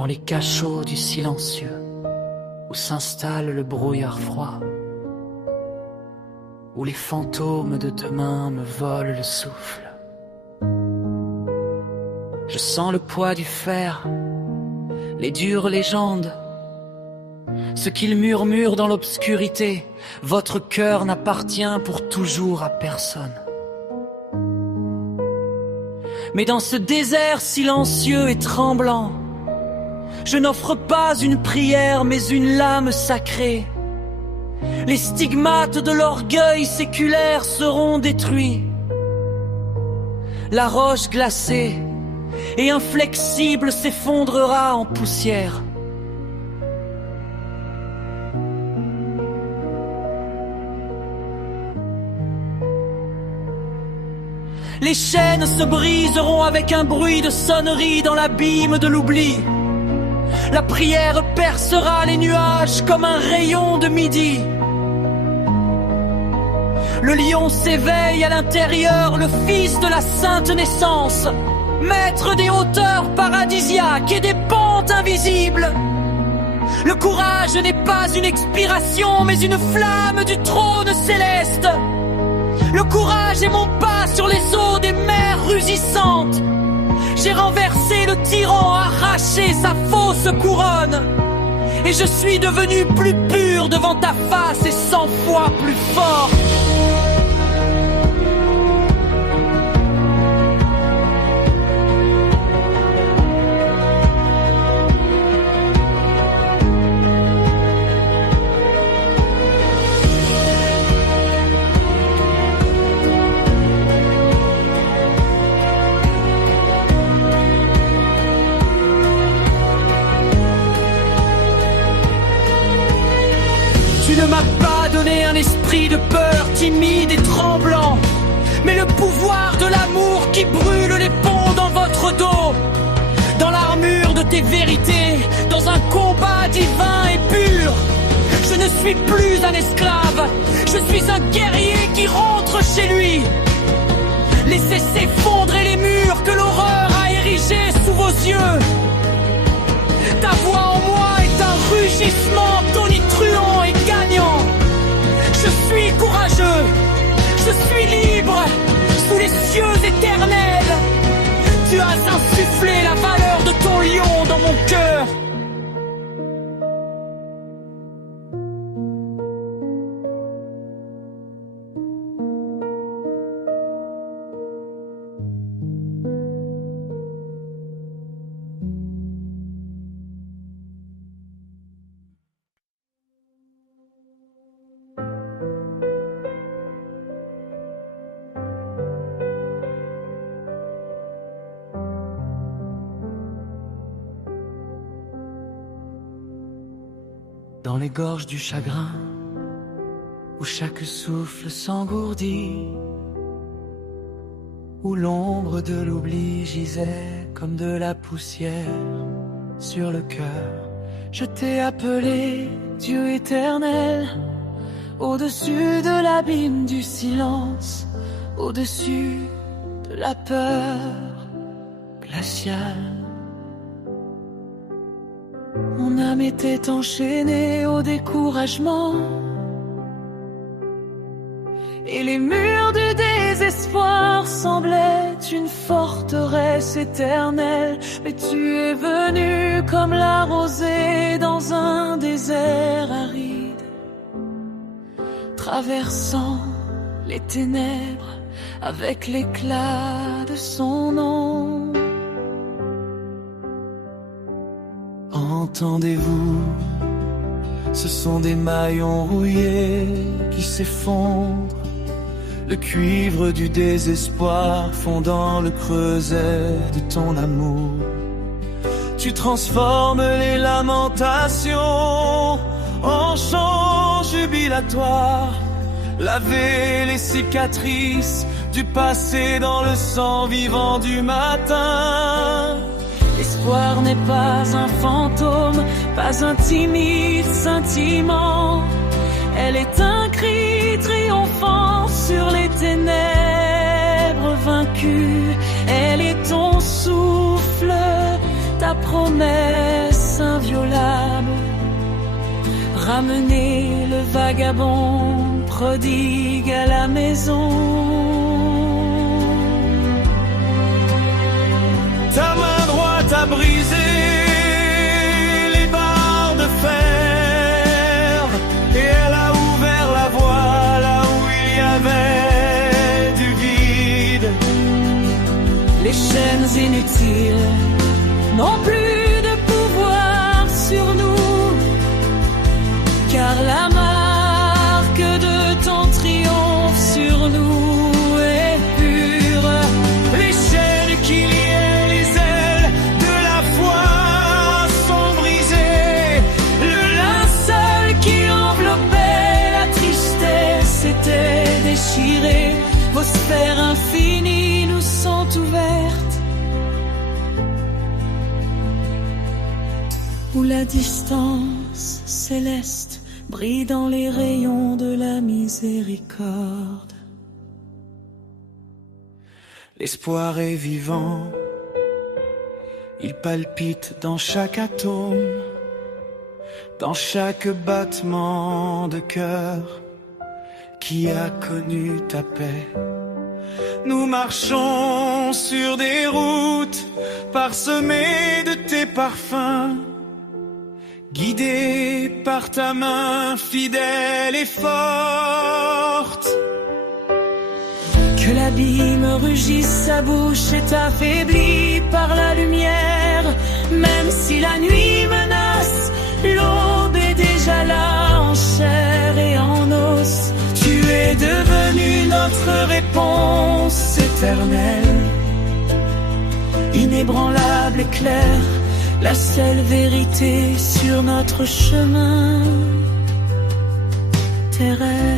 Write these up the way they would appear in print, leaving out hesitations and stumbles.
dans les cachots du silencieux, où s'installe le brouillard froid, où les fantômes de demain me volent le souffle. Je sens le poids du fer, les dures légendes, ce qu'ils murmurent dans l'obscurité. Votre cœur n'appartient pour toujours à personne. Mais dans ce désert silencieux et tremblant, je n'offre pas une prière mais une lame sacrée. Les stigmates de l'orgueil séculaire seront détruits. La roche glacée et inflexible s'effondrera en poussière. Les chaînes se briseront avec un bruit de sonnerie dans l'abîme de l'oubli. La prière percera les nuages comme un rayon de midi. Le lion s'éveille à l'intérieur, le fils de la sainte naissance, maître des hauteurs paradisiaques et des pentes invisibles. Le courage n'est pas une expiration, mais une flamme du trône céleste. Le courage est mon pas sur les eaux des mers rugissantes. J'ai renversé le tyran, arraché sa fausse couronne. Et je suis devenu plus pur devant ta face et 100 fois plus fort. Tu ne m'as pas donné un esprit de peur timide et tremblant, mais le pouvoir de l'amour qui brûle les ponts dans votre dos. Dans l'armure de tes vérités, dans un combat divin et pur. Je ne suis plus un esclave, je suis un guerrier qui rentre chez lui. Laissez s'effondrer les murs que l'horreur a érigés sous vos yeux. Ta voix en moi est un rugissement tonitruant et gagnant. Je suis courageux, je suis libre, sous les cieux éternels. Tu as insufflé la valeur de ton lion dans mon cœur. Dans les gorges du chagrin, où chaque souffle s'engourdit, où l'ombre de l'oubli gisait comme de la poussière sur le cœur, je t'ai appelé Dieu éternel, au-dessus de l'abîme du silence, au-dessus de la peur glaciale. Mon âme était enchaînée au découragement, et les murs du désespoir semblaient une forteresse éternelle. Mais tu es venu comme la rosée dans un désert aride, traversant les ténèbres avec l'éclat de son nom. Entendez-vous, ce sont des maillons rouillés qui s'effondrent, le cuivre du désespoir fondant le creuset de ton amour. Tu transformes les lamentations en chants jubilatoires, laver les cicatrices du passé dans le sang vivant du matin. L'espoir n'est pas un fantôme, pas un timide sentiment. Elle est un cri triomphant sur les ténèbres vaincues. Elle est ton souffle, ta promesse inviolable. Ramener le vagabond prodigue à la maison. Ta main droite a brisé les barres de fer et elle a ouvert la voie là où il y avait du vide. Les chaînes inutiles n'ont plus de pouvoir sur nous, car la marque de ton triomphe sur nous est pure. Les chaînes qui liaient les ailes de la foi sont brisées. Le linceul qui enveloppait la tristesse était déchiré. Vos sphères infinies nous sont ouvertes, où la distance céleste brille dans les rayons de la miséricorde. L'espoir est vivant, il palpite dans chaque atome, dans chaque battement de cœur qui a connu ta paix. Nous marchons sur des routes parsemées de tes parfums, guidés par ta main fidèle et forte. Que l'abîme rugisse, sa bouche est affaiblie par la lumière. Même si la nuit menace, l'aube est déjà là en chair et en os. Tu es devenu notre réponse éternelle, inébranlable et claire, la seule vérité sur notre chemin terrestre.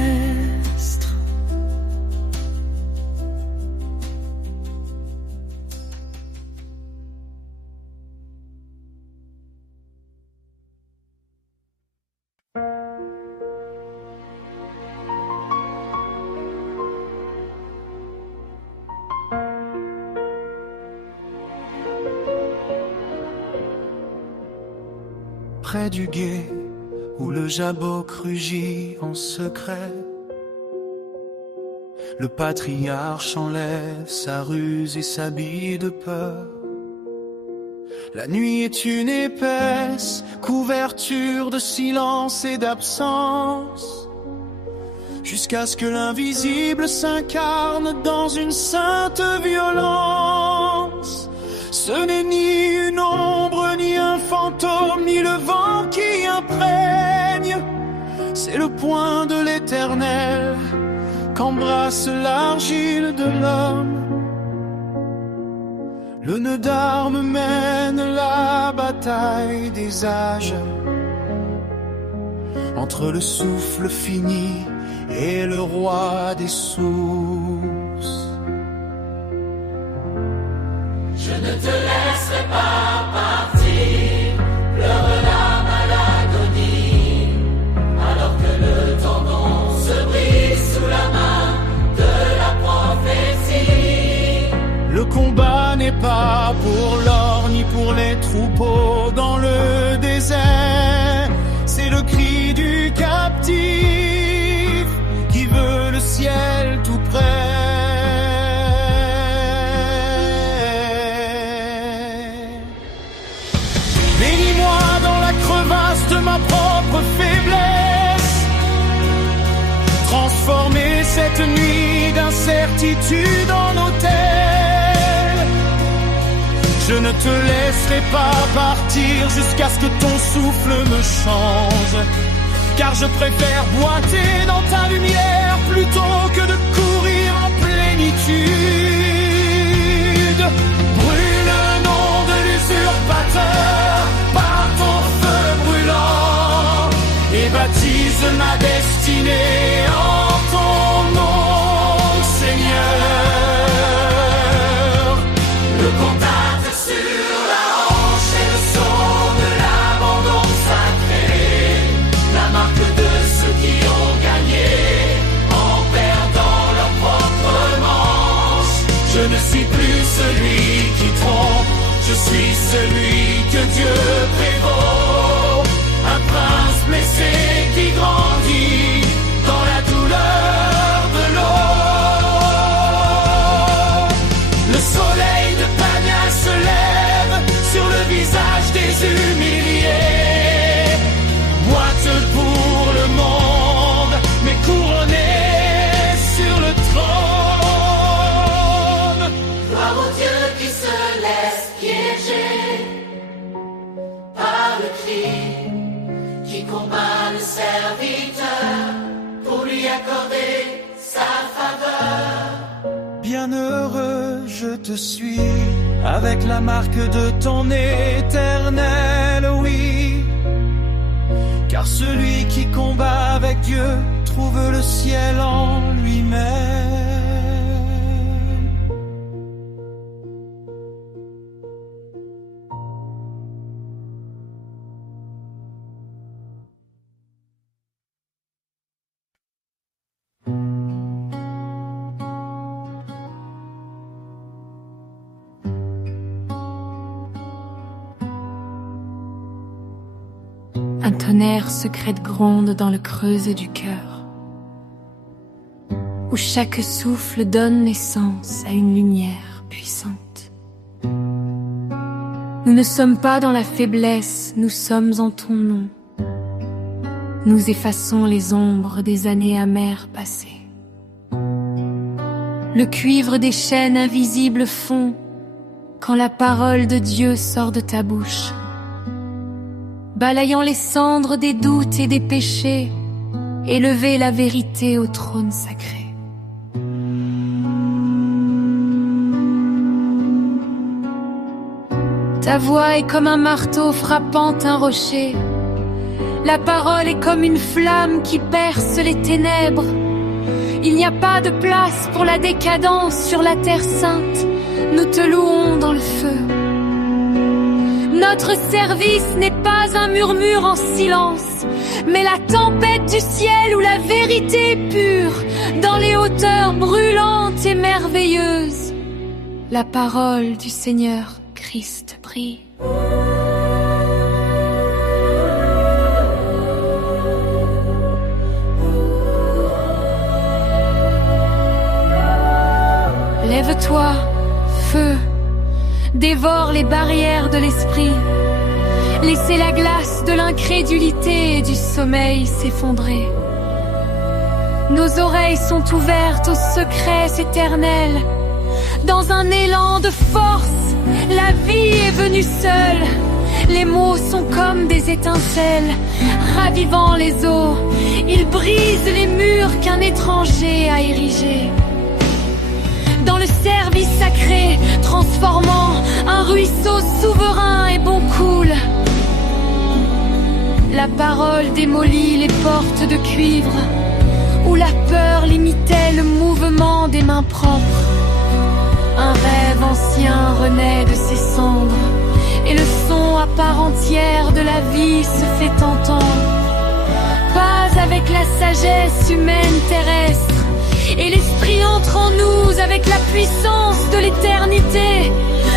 Près du gué où le jabot rugit en secret, le patriarche enlève sa ruse et s'habille de peur. La nuit est une épaisse couverture de silence et d'absence, jusqu'à ce que l'invisible s'incarne dans une sainte violence. Ce n'est ni une ombre, ni un fantôme, ni le vent qui imprègne. C'est le poing de l'Éternel qu'embrasse l'argile de l'homme. Le nœud d'armes mène la bataille des âges, entre le souffle fini et le roi des sources. Je ne te laisserai pas partir, pleure l'âme à l'agonie, alors que le tendon se brise sous la main de la prophétie. Le combat n'est pas pour l'or ni pour les troupeaux dans le désert. C'est le cri du captif qui veut le ciel tout près. De ma propre faiblesse, transformer cette nuit d'incertitude en autel. Je ne te laisserai pas partir jusqu'à ce que ton souffle me change, car je préfère boiter dans ta lumière plutôt que de courir en plénitude. Brûle le nom de l'usurpateur par ton feu brûlant et baptise ma destinée en ton nom, Seigneur. Le contact sur la hanche et le son de l'abandon sacré, la marque de ceux qui ont gagné en perdant leur propre manche. Je ne suis plus celui qui trompe, je suis celui que Dieu prévaut. bienheureux, je te suis, avec la marque de ton éternel, oui. Car celui qui combat avec Dieu trouve le ciel en lui-même. Un tonnerre secret gronde dans le creuset du cœur, où chaque souffle donne naissance à une lumière puissante. Nous ne sommes pas dans la faiblesse, nous sommes en ton nom. Nous effaçons les ombres des années amères passées. Le cuivre des chaînes invisibles fond quand la parole de Dieu sort de ta bouche, balayant les cendres des doutes et des péchés, élever la vérité au trône sacré. Ta voix est comme un marteau frappant un rocher. La parole est comme une flamme qui perce les ténèbres. Il n'y a pas de place pour la décadence sur la terre sainte. Nous te louons dans le feu. Notre service n'est pas un murmure en silence, mais la tempête du ciel où la vérité est pure, dans les hauteurs brûlantes et merveilleuses. La parole du Seigneur Christ brille. Lève-toi, feu, dévore les barrières de l'esprit. Laissez la glace de l'incrédulité et du sommeil s'effondrer. Nos oreilles sont ouvertes aux secrets éternels. Dans un élan de force, la vie est venue seule. Les mots sont comme des étincelles, ravivant les eaux. Ils brisent les murs qu'un étranger a érigés. Dans le service sacré, transformant un ruisseau souverain et bon coule. La parole démolit les portes de cuivre, où la peur limitait le mouvement des mains propres. Un rêve ancien renaît de ses cendres, et le son à part entière de la vie se fait entendre. Pas avec la sagesse humaine terrestre, et l'esprit entre en nous avec la puissance de l'éternité.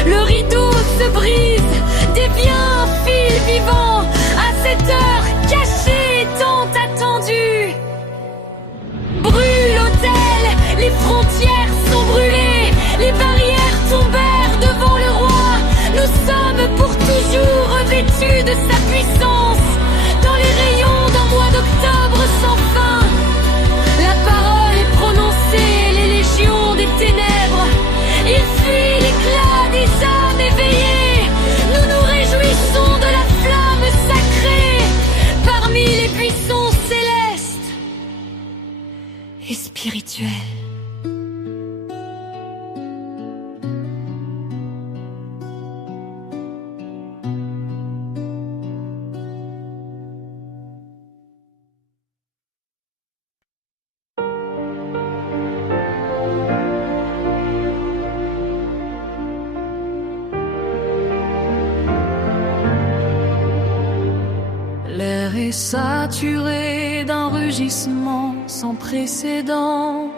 Le rideau se brise, devient un fil vivant à cette heure cachée et tant attendue. Brûle l'autel, les frontières sont brûlées, les barrières tombèrent devant le roi. Nous sommes pour toujours revêtus de sa puissance, dans les rayons d'un mois d'octobre sans fin. La parole est prononcée, les légions des ténèbres, il fuit l'éclat des âmes éveillées. Nous nous réjouissons de la flamme sacrée, parmi les buissons célestes et spirituels. L'air est saturé d'un rugissement sans précédent.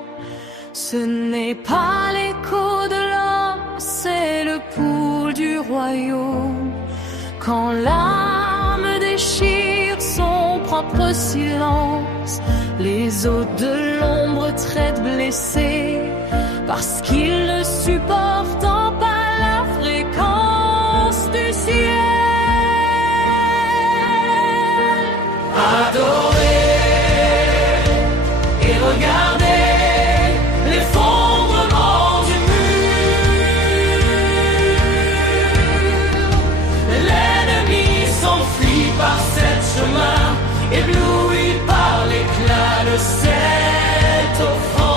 Ce n'est pas l'écho de l'homme, c'est le pouls du royaume. Quand l'âme déchire son propre silence, les hôtes de l'ombre traitent blessés, parce qu'ils ne supportent pas la fréquence du ciel. Adorez et regardez l'effondrement du mur. L'ennemi s'enfuit par cet chemin, ébloui par l'éclat de cette offrande.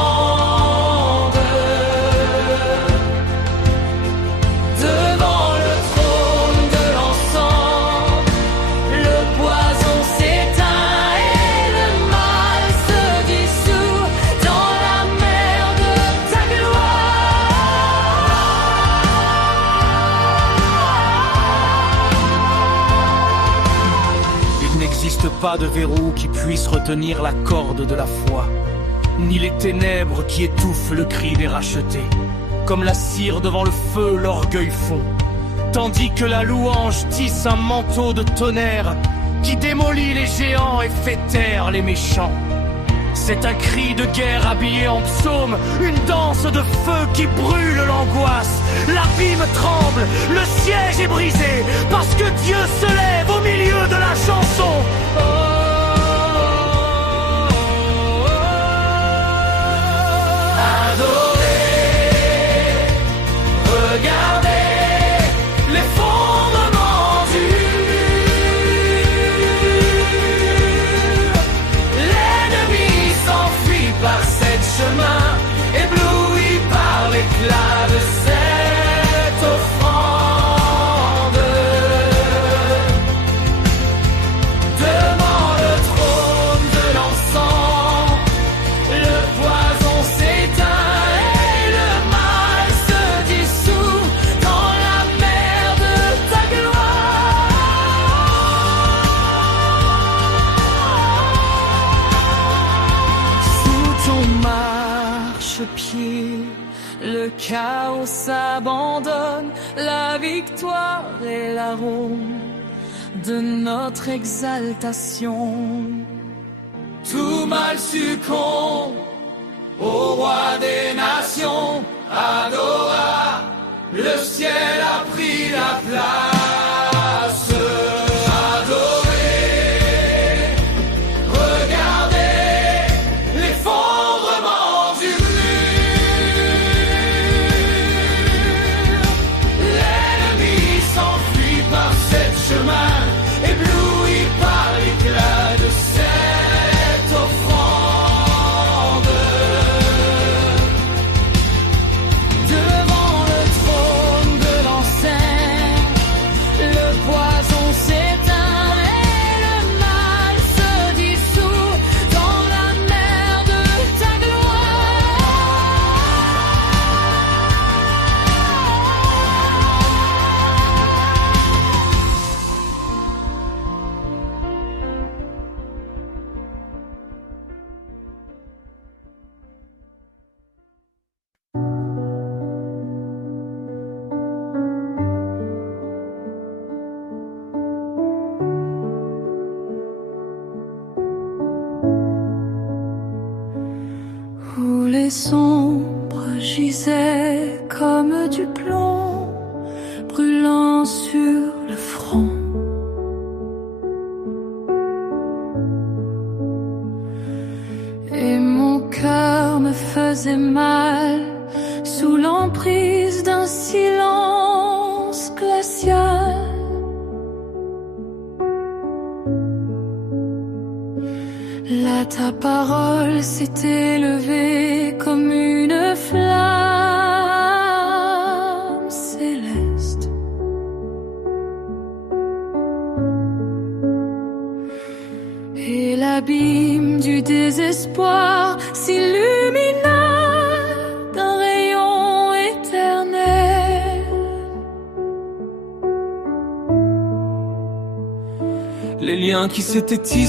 n'existe pas de verrou qui puisse retenir la corde de la foi, ni les ténèbres qui étouffent le cri des rachetés. Comme la cire devant le feu, l'orgueil fond, tandis que la louange tisse un manteau de tonnerre qui démolit les géants et fait taire les méchants. C'est un cri de guerre habillé en psaume, une danse de feu qui brûle l'angoisse. L'abîme tremble, le siège est brisé, parce que Dieu se lève au milieu de la chanson. Oh, oh, oh, oh. Adorez, regardez l'effondrement du mur. L'ennemi s'enfuit par sept chemins, ébloui par l'éclat de cette offrande. Devant le trône de l'encens, le poison s'éteint et le mal se dissout dans la mer de ta gloire. Sous ton marchepied, le chaos s'abandonne, la victoire est l'arôme de notre exaltation. Tout mal succombe au roi des nations, adora, le ciel a pris la place. Adorez, regardez l'effondrement du mur. L'ennemi s'enfuit par sept chemins, ébloui par l'éclat de cette offrande. Devant le trône de l'enseigne, le poison s'éteint et le mal se dissout dans la mer de ta où les sombres gisaient comme du plomb brûlant sur le front. Et mon cœur me faisait mal sous l'emprise d'un silence glacial. Là, ta parole s'est élevée comme une flamme céleste. Et l'abîme du désespoir s'illumina d'un rayon éternel. Les liens qui s'étaient tissés